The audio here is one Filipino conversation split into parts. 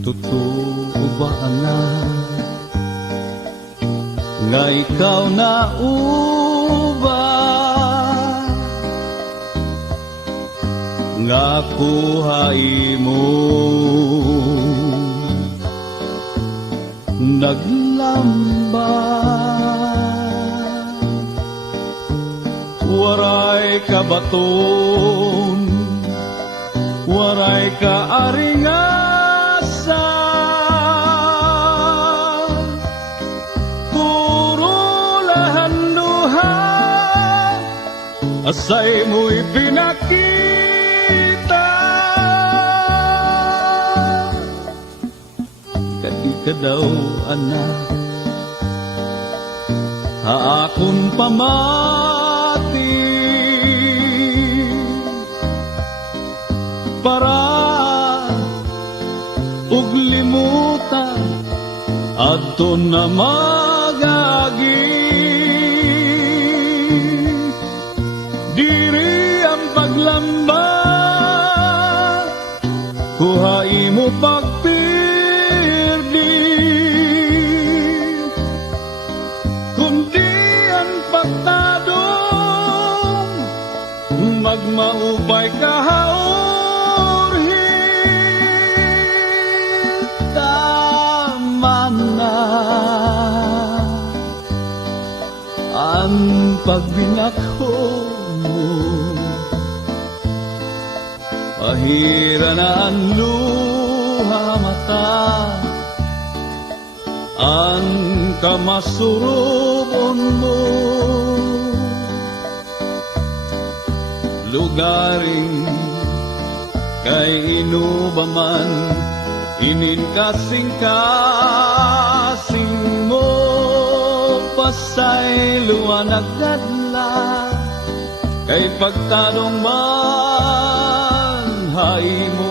Totoo ba anak nga ikaw na uba nga kuhay mo naglamba waray kabaton waray kaaringan asay mo'y pinakita kadi ka daw anak haakon pamati para ug limutan adto na magagi diri ang paglamba kuhay mo pagpirdi kundi ang pagtadong magmaupay kahaurhi tama na ang pagbinakho pahira na ang luha mata ang kamasurubon mo lugaring kay inubaman inin kasing-kasing mo pasay luwanag gadla kay pagtanong man hay mo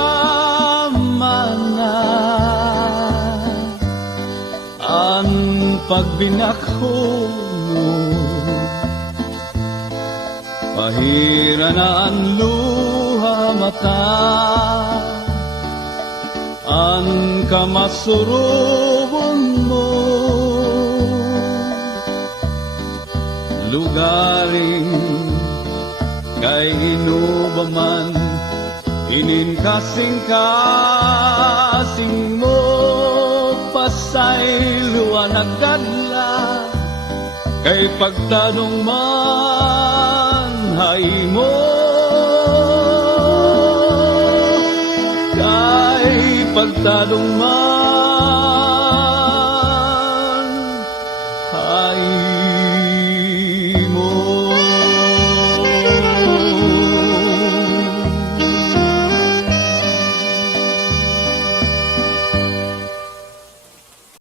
tama na ang pagbinakho mo pahira na ang luha mata ang kamasurubon mo lugaring kay inubaman inin kasing-kasing mo pasay luwanag gadla kay pagtanong man hay mo kay pagtanong man